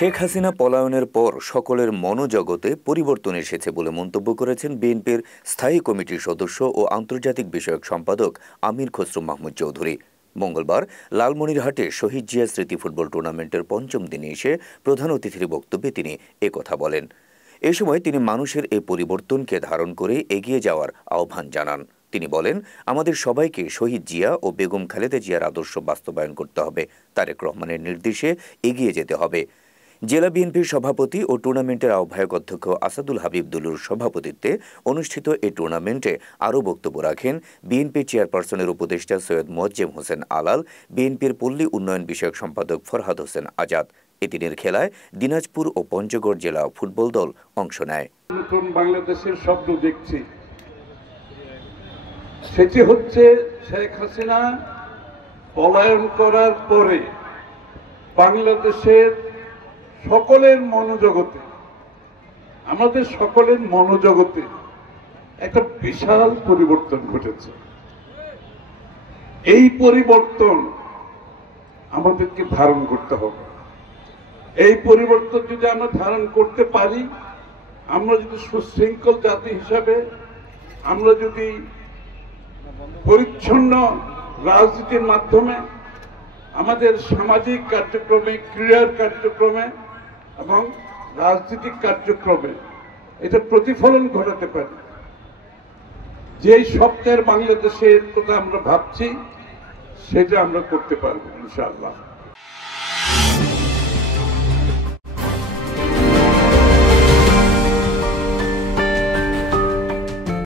শেখ হাসিনা পলায়নের পর সকলের মনোজগতে পরিবর্তন এসেছে বলে মন্তব্য করেছেন বিএনপির স্থায়ী কমিটির সদস্য ও আন্তর্জাতিক বিষয়ক সম্পাদক আমির খসরু মাহমুদ চৌধুরী। মঙ্গলবার লালমনিরহাটে শহীদ জিয়া স্মৃতি ফুটবল টুর্নামেন্টের পঞ্চম দিনে এসে প্রধান অতিথির বক্তব্যে তিনি একথা বলেন। এ সময় তিনি মানুষের এই পরিবর্তনকে ধারণ করে এগিয়ে যাওয়ার আহ্বান জানান। তিনি বলেন, আমাদের সবাইকে শহীদ জিয়া ও বেগম খালেদা জিয়ার আদর্শ বাস্তবায়ন করতে হবে, তারেক রহমানের নির্দেশে এগিয়ে যেতে হবে। জেলা বিএনপির সভাপতি ও টুর্নামেন্টের আহ্বায়ক অধ্যক্ষ আসাদুল হাবিব দুলুর সভাপতিত্বে অনুষ্ঠিত এই টুর্নামেন্টে আরও বক্তব্য রাখেন বিএনপি চেয়ারপারসনের উপদেষ্টা সৈয়দ মোয়াজ্জেম হোসেন আলাল, বিএনপির পল্লী উন্নয়ন বিষয়ক সম্পাদক ফরহাদ হোসেন আজাদ। এদিনের খেলায় দিনাজপুর ও পঞ্চগড় জেলা ফুটবল দল অংশ নেয়। নতুন বাংলাদেশের স্বপ্ন দেখছি, সেটি হচ্ছে শেখ হাসিনা পলায়ন করার পরে বাংলাদেশের সকলের মনোজগতে, আমাদের সকলের মনোজগতে একটা বিশাল পরিবর্তন ঘটেছে। এই পরিবর্তন আমাদেরকে ধারণ করতে হবে। এই পরিবর্তন যদি আমরা ধারণ করতে পারি, আমরা যদি সুশৃঙ্খল জাতি হিসাবে, আমরা যদি পরিচ্ছন্ন রাজনীতির মাধ্যমে আমাদের সামাজিক কার্যক্রমে, ক্রীড়ার কার্যক্রমে এবং রাজনৈতিক কার্যক্রমে এটা প্রতিফলন ঘটাতে পারি, যেই স্বপ্নের বাংলাদেশের কথা আমরা ভাবছি সেটা আমরা করতে পারবো ইনশাআল্লাহ।